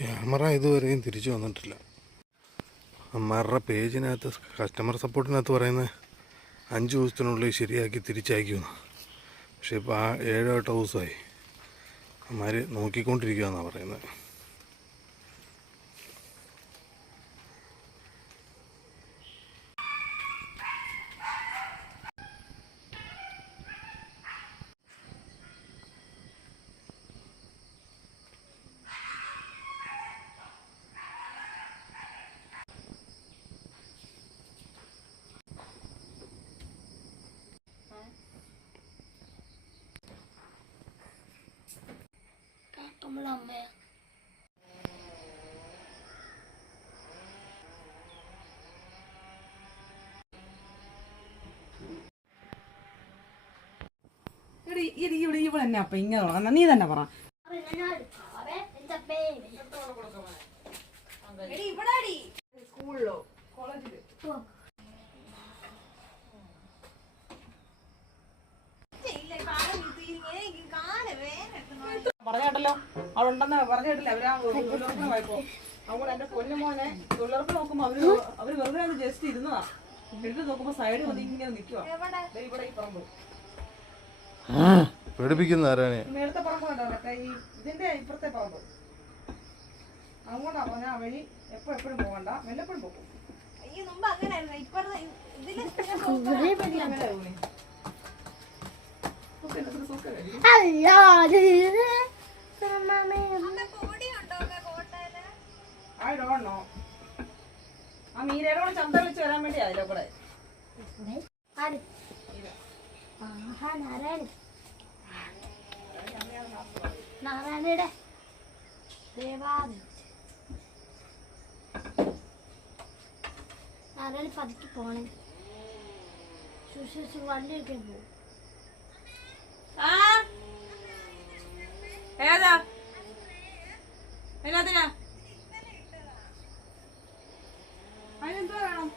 Camera ഇതുവരെയും തിരിച്ചു വന്നിട്ടില്ല. അമ്മാരുടെ പേജിനകത്ത് കസ്റ്റമർ സപ്പോർട്ടിനകത്ത് പറയുന്നത് അഞ്ച് ദിവസത്തിനുള്ളിൽ ശരിയാക്കി തിരിച്ചയക്കുമെന്ന്. പക്ഷേ ഇപ്പോൾ ആ ഏഴോ എട്ടോ ദിവസമായി. അമ്മാർ നോക്കിക്കൊണ്ടിരിക്കുകയെന്നാണ് പറയുന്നത്. ഇവിടെ തന്നെ അപ്പൊ ഇങ്ങനെ തുടങ്ങുന്ന നീ തന്നെ പറ. സ്കൂളിലോ? അവരുണ്ടെന്ന് പറഞ്ഞേട്ടല്ലോ. അവളുണ്ടെന്ന് പറഞ്ഞേട്ടില്ല അവരാ പോയപ്പോ അതുകൊണ്ട് എന്റെ പൊന്നു മോനെ തൊഴിലുറപ്പ് നോക്കുമ്പോ അവർ അവർ വെറുതെ ജസ്റ്റ് ഇരുന്നതാ. എടുത്ത് നോക്കുമ്പോ സൈഡ് മതി ഇങ്ങനെ നിക്കുവാ. ഇവിടെ ഈ പറമ്പ്. പേടിപ്പിക്കുന്ന ആരാണ്. I don't know. ആ മീരയുടെ കൂടെ ചന്ത വിളിച്ച് വരാൻ വേണ്ടി അതിലെ കൂടെ നാരായണയുടെ ദേവാദേവ നാരായണ പതുക്കി പോണേ. പോകും ഏതാ? അതിനകത്തിനാ അതിനെന്തോ വേണം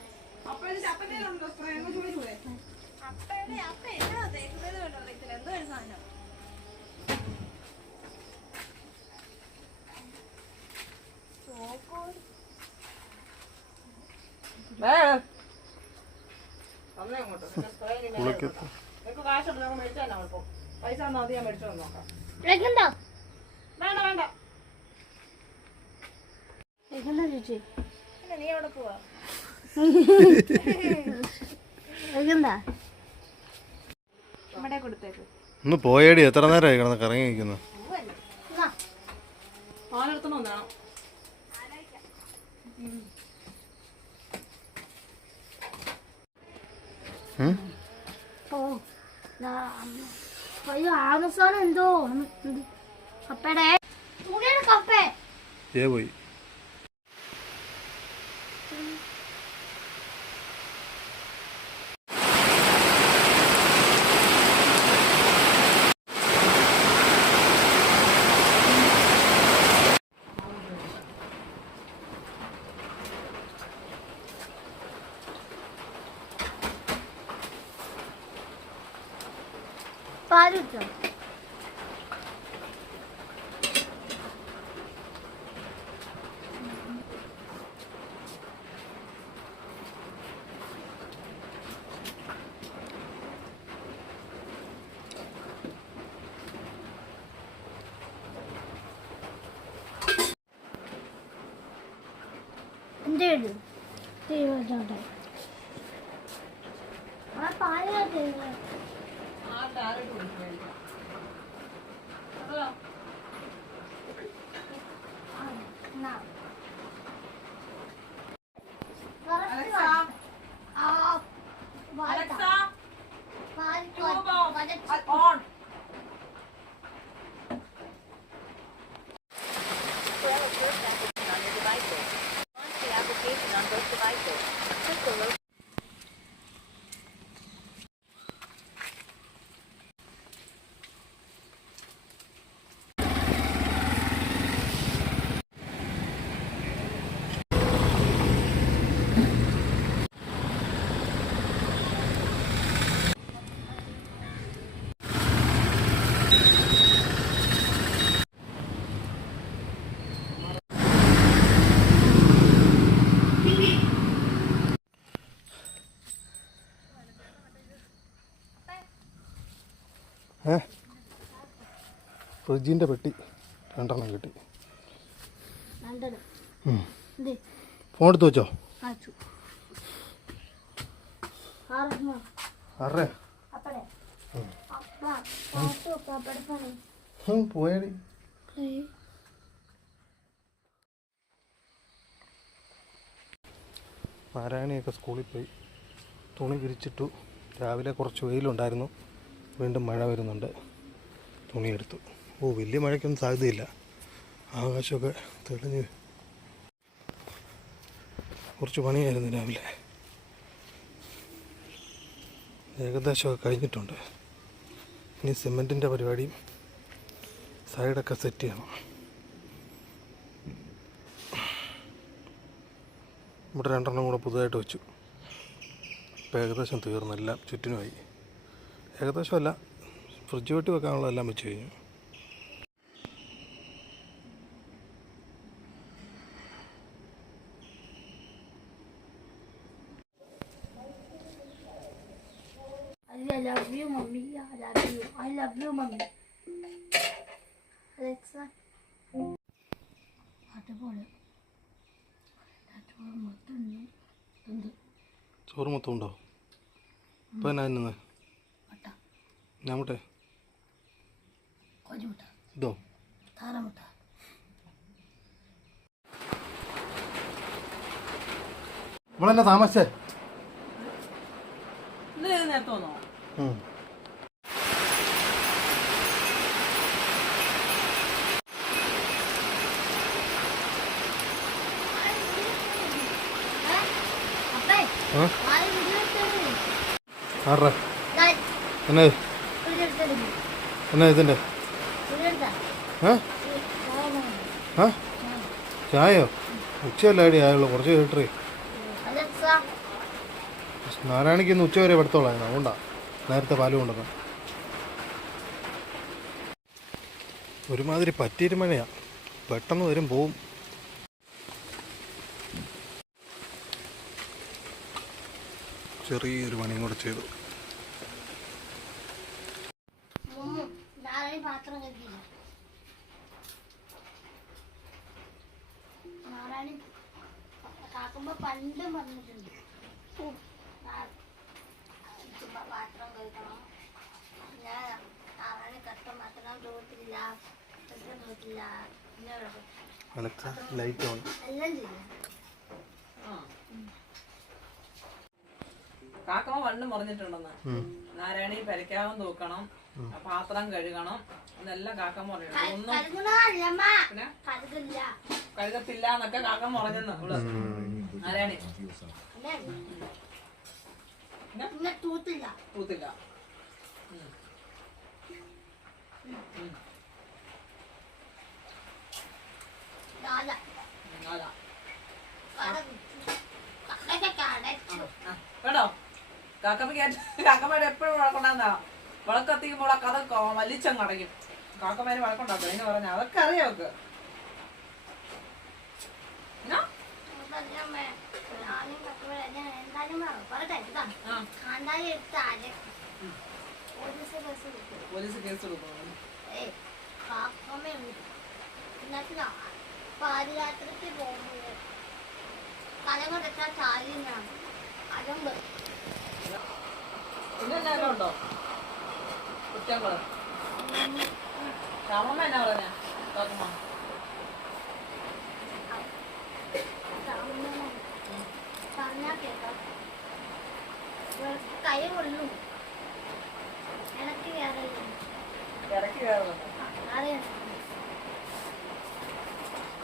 അപ്പൊ ഇതിന്റെ അപ്പന്റെ ഉണ്ടോ സ്പ്രേ എന്ന് ചോദിച്ചൂടെ തന്നെ അങ്ങോട്ട് സ്പ്രേ കുളിക്കത്ത് നിനക്ക് കാശുണ്ട് നമുക്ക് മേടിച്ചു തന്നെ കുഴപ്പം പൈസ തന്നാൽ മതി ഞാൻ മേടിച്ചു തന്നെ നോക്കാം വേണ്ട വേണ്ട. ചേച്ചി? നീ എവിടെ പോവാ. രഘുണ്ടാ? ഇവിടെ കൊടുത്തേക്ക്. ഒന്ന് പോയേടി എത്ര നേരമായി കിടന്ന് കറങ്ങി പാലെടുത്തണോ വേണം ഓ അയ്യോ ആമസോൺ എന്തോ ഏ പോയി. പാൽ കിട്ടോ എന്റെ ഇടും തീരുമാനോട്ടെ ആ പാൽ കേട്ടോ ആ ഡയറക്റ്റ് വിളിച്ചു അതോ അലക്സ അലക്സ ട്യൂബ് ഓൺ ഏ? ഫ്രിഡ്ജിന്റെ പെട്ടി രണ്ടെണ്ണം കിട്ടി. ഫോൺ എടുത്ത് വെച്ചോ. അറേ പോയാടി. നാരായണിയൊക്കെ സ്കൂളിൽ പോയി. തുണി വിരിച്ചിട്ടു. രാവിലെ കുറച്ച് വെയിലുണ്ടായിരുന്നു. വീണ്ടും മഴ വരുന്നുണ്ട്. തുണിയെടുത്തു. ഓ വലിയ മഴയ്ക്കൊന്നും സാധ്യതയില്ല. ആകാശമൊക്കെ തെളിഞ്ഞ് കുറച്ച് പണിയായിരുന്നു രാവിലെ. ഏകദേശമൊക്കെ കഴിഞ്ഞിട്ടുണ്ട്. ഇനി സിമെന്റിന്റെ പരിപാടിയും സൈഡൊക്കെ സെറ്റ് ചെയ്യണം. ഇവിടെ രണ്ടെണ്ണം കൂടെ പുതുതായിട്ട് വെച്ചു. ഇപ്പം ഏകദേശം തീർന്നെല്ലാം ചുറ്റിനുമായി. ഏകദേശം അല്ല ഫ്രിഡ്ജ് വെട്ടി വെക്കാനുള്ള എല്ലാം വെച്ച് കഴിഞ്ഞു I love you, mommy. I love you. I love you, mommy. Alexa. പാട്ട് പോലെ ചോറ് മൊത്തം ഉണ്ട് ഇപ്പം എന്നാ ഞാൻ മുട്ടെ കോഴിമുട്ട. ഇതോ. താറമുട്ട ഇവളെന്നാ താമസിച്ചേ? ആറേ എന്നാ? എന്നാ ഇതിന്റെ? ആ? ചായയോ? ഉച്ചയല്ല അടി ആയുള്ളൂ കുറച്ച് കേട്ടറി നാരായണിക്ക് ഇന്ന് ഉച്ച വരെ പഠിത്തോളായിരുന്നു അതുകൊണ്ടാ. നേരത്തെ പാൽ കൊണ്ടുവന്നു. ഒരുമാതിരി പറ്റിയൊരു പെട്ടെന്ന് വരും പോവും. ചെറിയൊരു പണിയും കൂടെ ചെയ്തു. നാളെ പാത്രം നാരായണി കാക്കുമ്പോ പണ്ടും പറഞ്ഞിട്ടുണ്ട്. ഉം, നാ- ചുമ്മാ പാത്രം കഴിക്കണം ഞാൻ നാരായണി കട്ട മാത്രം ലൈറ്റ് ഓൺ എല്ലാം ചെയ്യും. കാക്കമ്മ പണ്ടും പറഞ്ഞിട്ടുണ്ടെന്ന്. നാരായണി പെരക്കാവും തൂക്കണം. പാത്രം കഴുകണം. എന്നെല്ലാം കാക്ക ഒന്നും പിന്നെ? കഴുകത്തില്ല എന്നൊക്കെ കാക്ക പിന്നെ? പിന്നെ തൂത്തില്ല. കേട്ടോ കാക്കമ്മ കാക്കമ്മയുടെ എപ്പോഴും വഴക്കുണ്ടാകുന്ന വിളക്കത്തിക്കുമ്പോൾ ആ കഥ വലിച്ചങ്ങ് അടയ്ക്കും. കാക്കമാര് വഴക്കുണ്ടാക്കും എന്ന് പറഞ്ഞ അതൊക്കെ അറിയാം അവക്ക്. പോലീസ് കേസ് കൊടുക്കും. പാതിരാത്രിക്ക് പോകുന്നത് കലകൊടുക്കാൻ ചാലിനാണ് എന്നാലും ഉണ്ടോ? പറഞ്ഞ കാക്കമ്മ പറഞ്ഞാൽ കേൾക്കാം ഇവൾക്ക് കൈ കൊള്ളും എനക്ക് വേറെ ഇടയ്ക്ക് കയറുന്നുണ്ട് അറിയാം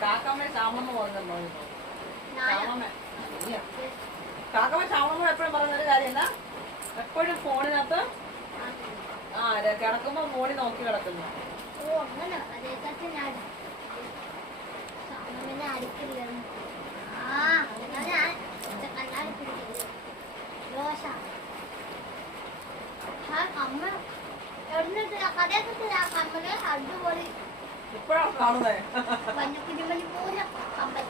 കാക്കമ്മ ശ്യാമെന്ന് പറഞ്ഞല്ലോ. കാക്കമ്മ ശ്യാമമ്മ എപ്പോഴും പറയുന്നൊരു കാര്യം എന്നാ എപ്പോഴും ഫോണിനകത്ത് ആ കിടക്കുമ്പോ മോളി നോക്കി കിടക്കുന്നു. ഓ അങ്ങനെ? അതേക്കത്തെ ഞാൻ അടിക്കില്ല ആ അങ്ങനെ കണ്ണാടി പിടിക്കില്ല ദോശ. ആ കമ്മ എവിടുന്നിട്ട് കടയൊക്കെ കമ്മൽ അടിപൊളി. ഇപ്പോഴാണ് കാണുന്നത് മഞ്ഞക്കുരുമണി പോലെ കമ്മൽ.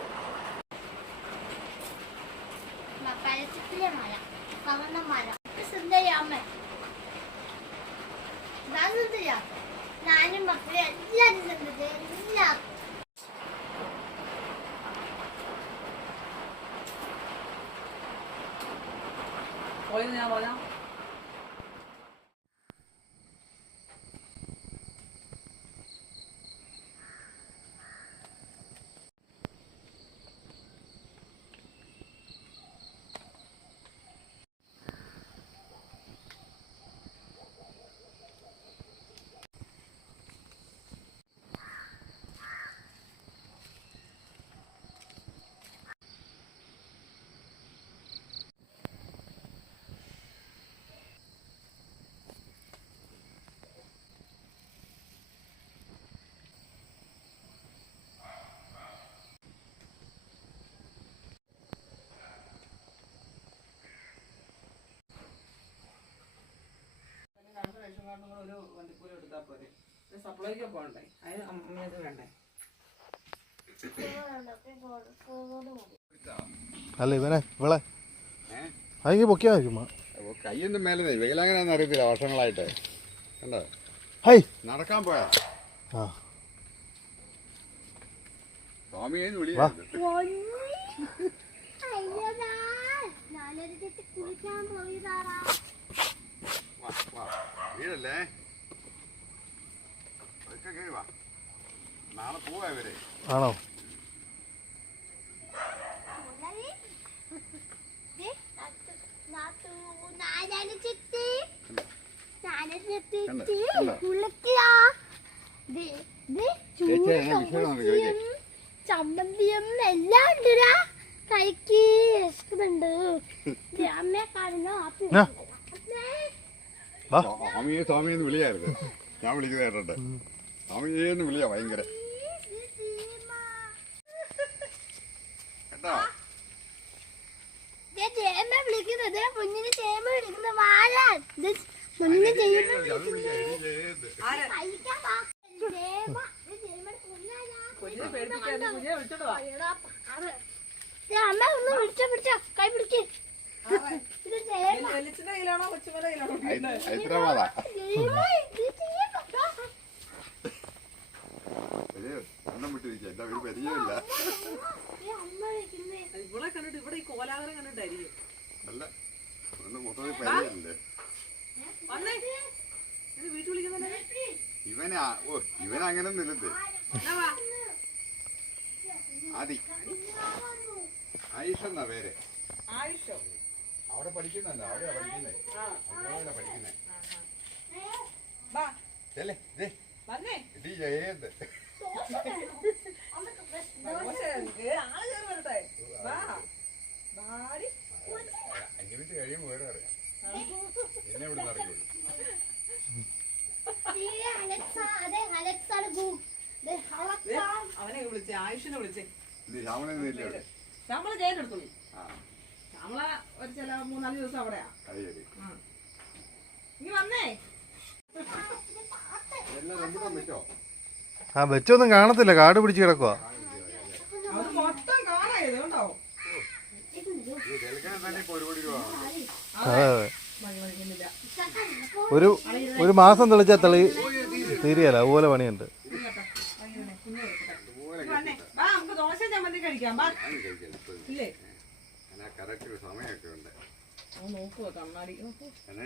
പഴത്തിലെ മല. കവന്ന മല. സുന്ദരി അമ്മ. ഞാനെന്തില്ല ഞാനും മക്കളെ എല്ലാരും നിന്നത് എല്ലാം പോയെന്ന് ഞാൻ പറഞ്ഞ ഒരു വണ്ടിക്കൂലി എടുത്താൽ പോരെ. ഇത് സപ്ലൈക്ക് പോകണ്ടേ? അതിന് അമ്മയത് വേണ്ടേ? അല്ല ഇവനെ ഇവളെ. അതിങ്ങ് പൊക്കിയാ മതി കയ്യൊന്നും മേലെ വെയിലങ്ങനെയാണെന്ന് അറിയത്തില്ല വർഷങ്ങളായിട്ട്. കണ്ടോ? ഹൈ നടക്കാൻ പോയാ. ആ. സ്വാമിയെന്ന് വാ. വിളിയായിരുന്നു അയ്യടാ ഞാനൊരു ചെത്തി കുളിക്കാൻ പോയതാറാ വാ, വാ. വീടല്ലേ? അതൊക്കെ കേറി വാ. നാളെ പോവാ ഇവരെ. ആണോ? ചമ്മന്തിയും എല്ലാം ഉണ്ടടാ. കൈക്ക് വിശക്കുന്നുണ്ട്. അമ്മയെ കാണുന്ന സ്വാമിയെ സ്വാമിയെന്ന് വിളിയായിരുന്നു. ഞാൻ വിളിക്കുന്നത് കേട്ടിട്ട് സ്വാമിയെന്ന് വിളിയാ ഭയങ്കര. കേട്ടോ? ചേമ്പ വിളിക്കുന്നത് കുഞ്ഞിന് ചേമ്പ വിളിക്കുന്നത് വാഴാൻ. ഇത് കുഞ്ഞിന് ചേമ്പ അമ്മ ഒന്ന് വിളിച്ചോ പിടിച്ചോ കൈ പിടിക്ക്. ഹൈദരാബാദാ. എണ്ണം വിട്ടിരിക്കുക എന്റെ ഒരു പരിചയമില്ല. ഇവിടെ കണ്ടിട്ട് ഇവിടെ ഈ കോലാകരം കണ്ടിട്ടായിരിക്കും. അല്ല ഒന്ന് മൊത്തത്തിൽ പരിചയമില്ലേ? ഇവനാ ഓ ഇവൻ അങ്ങനെ നിന്നത് ആദി. ആയിഷ എന്നാ പേര്? ആയുഷോ? അവിടെ പഠിക്കുന്നല്ല. അവിടെ പഠിക്കുന്നേ. അവിടെ പഠിക്കുന്നേ. വാ ചെല്ലേ ദേ. വാ വാടി. അഞ്ചു മിനിറ്റ് കഴിയുമ്പോ വേറെ അറിയാം എന്നെ ഇവിടെ നടക്കുള്ളൂ അവനെ വിളിച്ചേ ആയുഷിനെ വിളിച്ചേ. ഇത് ശ്യാമളൊന്നും ഇല്ല ഇവിടെ നമ്മൾ ഒരു ചില മൂന്നാൽ ദിവസം അവിടെയാ. വന്നേ. ആ വെച്ചൊന്നും കാണത്തില്ല. കാട് പിടിച്ച് കിടക്കുക ഒരു ഒരു ഒരു മാസം തെളിച്ചാൽ തെളി തീരുകയല്ല അതുപോലെ പണിയുണ്ട്. നമുക്ക് ദോശ ചമ്മന്തി കഴിക്കാം. ഇല്ലേ? കറക്റ്റ് ഒരു സമയമൊക്കെ ഉണ്ട്. കണ്ണാടി?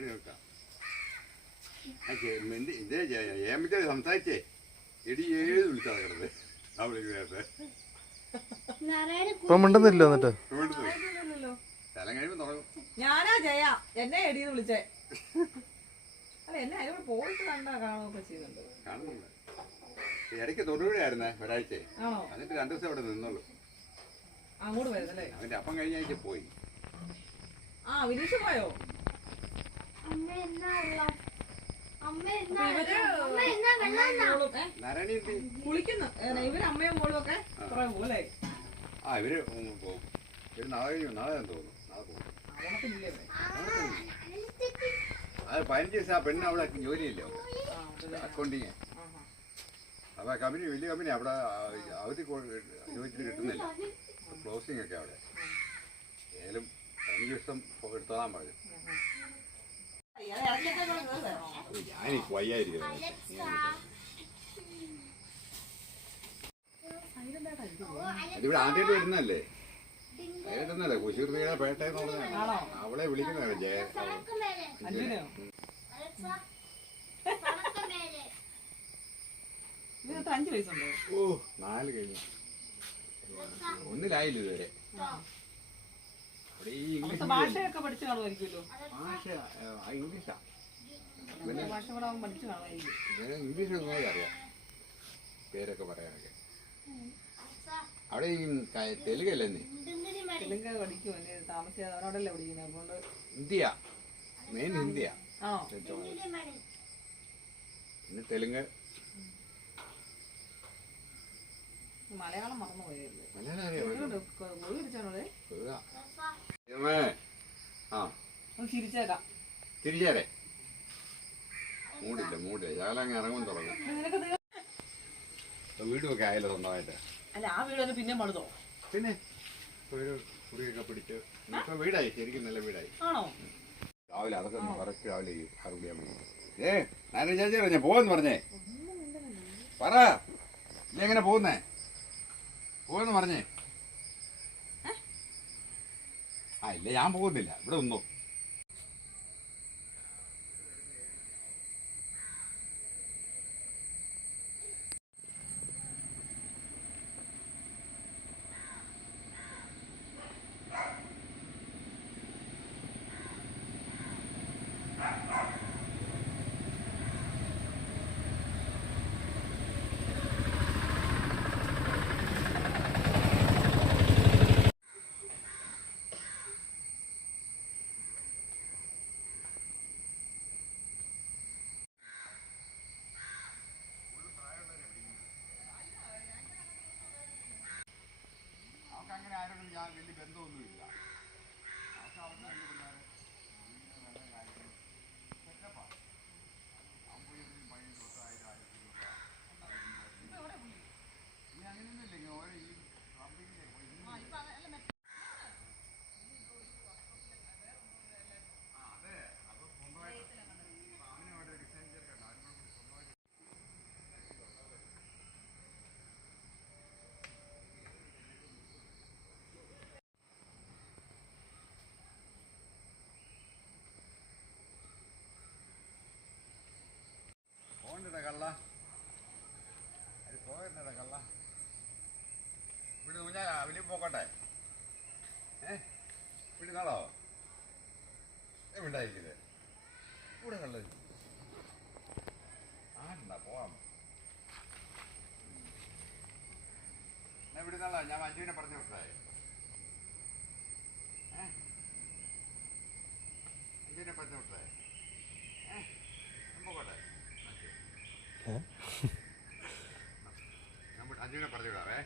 നോക്കാം. ഇതേ സംസാരിച്ചേ. ഇടി ഏത് വിളിച്ചാ കിടന്നത് ഇപ്പം മിണ്ടുന്നില്ല എന്നിട്ട്. സ്ഥലം തുടങ്ങും. ഞാനാ ജയ. എന്നെ എടീന്ന് വിളിച്ചേ. അല്ല എന്നെ അതിനോട് പോയിട്ട് കണ്ടാ കാണുകയൊക്കെ ചെയ്യുന്നുണ്ട്. കാണുന്നുണ്ട്. ഇടയ്ക്ക് തൊടുപുഴയായിരുന്നേ ഒരാഴ്ച. എന്നിട്ട് രണ്ടു ദിവസം അവിടെ നിന്നുള്ളൂ അങ്ങോട്ട് അവന്റെ അപ്പം കഴിഞ്ഞ ആഴ്ച പോയി. ആ വിനീഷ് പോയോ? എന്തി? കുളിക്കുന്നു. ഏ, ഇവർ അമ്മയും മോളും ഒക്കെ കുറെ പോലെ ആ ഇവർ ഉം പോകും. ഇവർ നാളെ കഴിഞ്ഞു നാളെ ഞാൻ തോന്നുന്നു. നാളെ പോകും. ഓണത്തിനില്ലേ ഇവർ? അത് പതിനഞ്ച് ദിവസം ആ പെണ്ണ് അവിടെ ജോലിയില്ല ആ, അക്കൗണ്ടിങ് ആഹാ. അപ്പൊ കമ്പനി വലിയ കമ്പനി അവിടെ ആ, അവധി കൊ- ചോദിച്ചിട്ട് കിട്ടുന്നില്ല. ക്ലോസിംഗ് ഒക്കെ അവിടെ ഏതായാലും പതിനഞ്ച് ദിവസം എടുത്തോളാൻ പാടില്ല ഞാനിപ്പോ വയ്യായിരിക്കും ഇതിവിടെ ആദ്യമായിട്ട് വരുന്നല്ലേ പേരുന്നല്ലേ കുശുർത്തിയുടെ പേട്ടെന്ന് പറഞ്ഞാൽ ആണോ അവളെ വിളിക്കുന്നതാണ് ജയ അഞ്ച് വയസ്സുണ്ടോ? ഓ നാല് കഴിഞ്ഞു. ഒന്നിലായില്ല ഇതുവരെ? അവിടെ ഈ ഇംഗ്ലീഷ് ഭാഷയൊക്കെ പഠിച്ചു കാണുമായിരിക്കുമല്ലോ? ഭാഷ ആ, ഇംഗ്ലീഷാ. ഭാഷ കൂടെ അവൻ പഠിച്ചു കാണുമായിരിക്കും. ഇവന് ഇംഗ്ലീഷ് നന്നായി അറിയാം. പേരൊക്കെ പറയാനൊക്കെ. അവിടെ ഈ ക- തെലുങ്കല്ലേ നീ? തെലുങ്ക് പഠിക്കും എന്നെ താമസിയാതെ അവനോടല്ലേ പഠിക്കുന്നത്? അതുകൊണ്ട് ഹിന്ദിയാ മെയിൻ ഹിന്ദിയ ആണോ പിന്നെ തെലുങ്ക് മലയാളം മറന്നു പോയല്ലേ മലയാളം അറിയാം ഗുളി പിടിച്ചാണോടെ കൊതുകാ. ചിരിച്ചേക്കാം. തിരിച്ചേരെ മൂടില്ല മൂടില്ല. ഇറങ്ങും തുടങ്ങും. വീടുമൊക്കെ ആയല്ലോ സ്വന്തമായിട്ട്. അല്ല ആ വീട് പിന്നെ പണിതോ? പിന്നെ? ഒരു കുറിയൊക്കെ പിടിച്ച്. ഇപ്പൊ വീടായി ശരിക്കും നല്ല വീടായി. ആണോ? രാവിലെ അതൊക്കെ കറക്റ്റ് രാവിലെ ആറ് മണിയാകുമ്പോൾ ഏ നാരായണ ചേച്ചി പറഞ്ഞേ പോവെന്ന് പറഞ്ഞേ. പറ. ഇല്ല എങ്ങനെ പോകുന്നേ? പോവെന്ന് പറഞ്ഞേ. ആ ഇല്ല ഞാൻ പോകുന്നില്ല ഇവിടെ ഒന്നോ അവർക്ക് അങ്ങനെ ആരോടും ഞാൻ വലിയ ബന്ധമൊന്നുമില്ല അവർക്ക് അവർക്ക് രണ്ട് പിള്ളേരെ ഇങ്ങനെ നല്ല കാര്യങ്ങൾ സെറ്റപ്പാ അവൻ പോയി ഒരു പതിനഞ്ച് ദിവസം ആയിരം ആയിരത്തി രൂപ ഇനി അങ്ങനെയൊന്നുമില്ല ഇങ്ങനെ ഓരോ ഈ കമ്പനിയിലെ പോയി ഇന്ന് ആ, അതെ. അപ്പൊ സ്വന്തമായിട്ട് അവന് അവിടെ ഡിസൈൻ ചേർക്കണ്ട. അവന് സ്വന്തമായിട്ട് പോകണ്ടട കള്ള അത് പോകണ്ടട കള്ള ഇവിടെ ഞാൻ വലിയ പോക്കട്ടെ ഏ ഇവിടെ നാളോ എവിടായിരിക്കുന്നത് ഇവിടെ കള്ളത് ആണ്ടാ പോവാം എന്നാ ഇവിടെ നാളോ ഞാൻ മഞ്ജുവിനെ പറഞ്ഞു വിട്ടേ മഞ്ജുവിനെ പറഞ്ഞു ഞാൻ പോകട്ടെ. അഞ്ചുവിനെ പറഞ്ഞു വിടാവേ.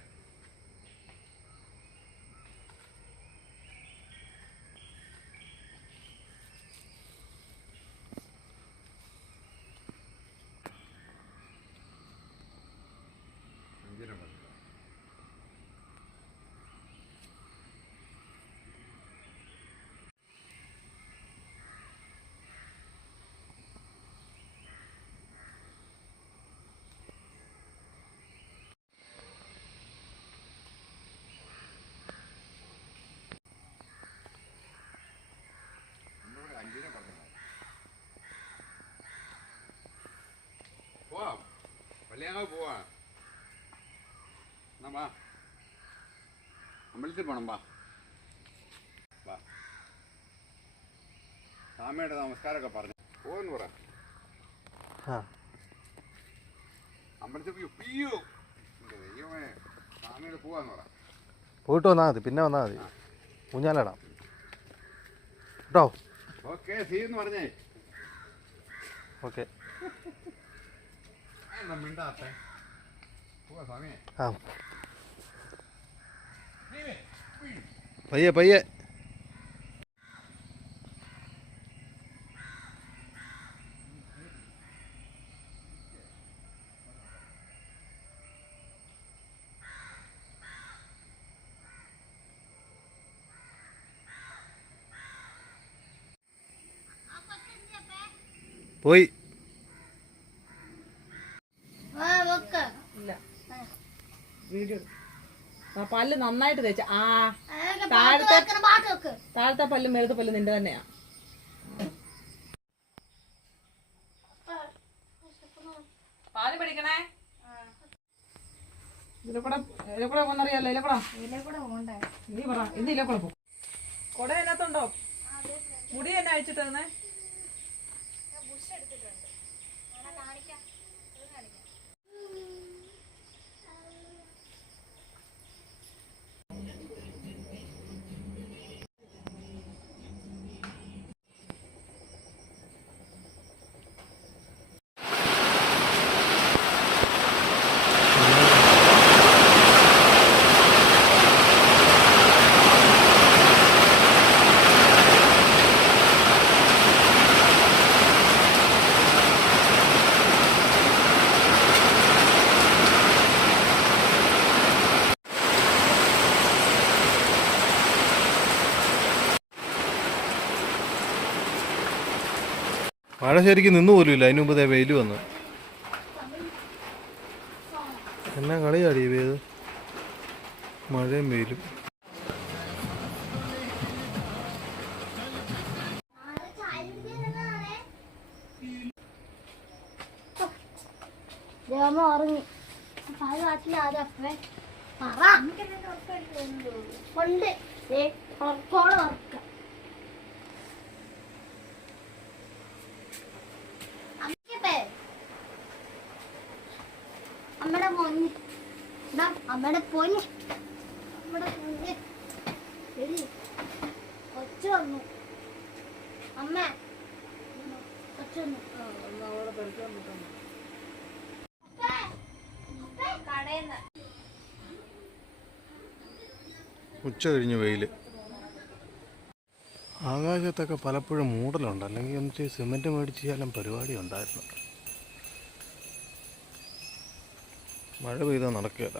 പള്ളിയങ്ങ് പോവാ. എന്നാ വാ. അമ്പലത്തിൽ പോണം വാ. വാ. സ്വാമിയുടെ നമസ്കാരമൊക്കെ പറഞ്ഞു പോവെന്ന് പറ. അമ്പലത്തിൽ പോയി ദൈവമേ സ്വാമിയുടെ പോവാന്ന് പറ. പോയിട്ട് വന്നാൽ മതി പിന്നെ വന്നാൽ മതി. ഊഞ്ഞാലിടാം. കേട്ടോ? ഓക്കെ സീ എന്ന് പറഞ്ഞേ. ഓക്കെ. എന്താ മിണ്ടാത്തെ പോവാ സ്വാമിയെ ആ പയ്യെ പയ്യെ ആ കൊച്ചെന്തിയപ്പേ പോയി ആ വെക്ക് ഇല്ല വീഡിയോ ആ പല്ല് നന്നായിട്ട് തേച്ച. ആ താഴത്തെ- താഴത്തെ പല്ലും മേലത്തെ പല്ലും നിന്റെ തന്നെയാ. പാൽ പിടിക്കണേ? ഇതിലെ കൂടെ ഇതിലെ കൂടെ പോന്നറിയാലോ ഇതിലെ കൂടെ ഇതിലെ കൂടെ പോണ്ടേ നീ പറ. ഇന്ന് ഇതിലെ കൂടെ പോ. കൊട അതിനകത്തുണ്ടോ? മുടി തന്നെ അഴിച്ചിട്ടേ മഴ ശരിക്കും നിന്നു പോലുമില്ല. അതിന് മുമ്പ് വെയിൽ വന്നു. എന്നാ കളിയാടി ഇത്? മഴയും വെയിലും. ഉറങ്ങി. പാൽ പറ. ഉണ്ട്. ഉറക്കോടെ ഉറക്കം അമ്മയ്ക്കപ്പേ അമ്മയുടെ പൊന്ന് ഇതാ അമ്മയുടെ പൊന്ന് അമ്മയുടെ പൊന്ന് എടി കൊച്ചു വന്നു. അമ്മ. കൊച്ചു വന്നു. ഉച്ച കഴിഞ്ഞ് വെയിൽ ആകാശത്തൊക്കെ പലപ്പോഴും മൂടലുണ്ട്. അല്ലെങ്കിൽ എന്നിട്ട് സിമെന്റ് മേടിച്ച് പരിപാടി ഉണ്ടായിരുന്നു മഴ പെയ്താൽ നടക്കുകയില്ല.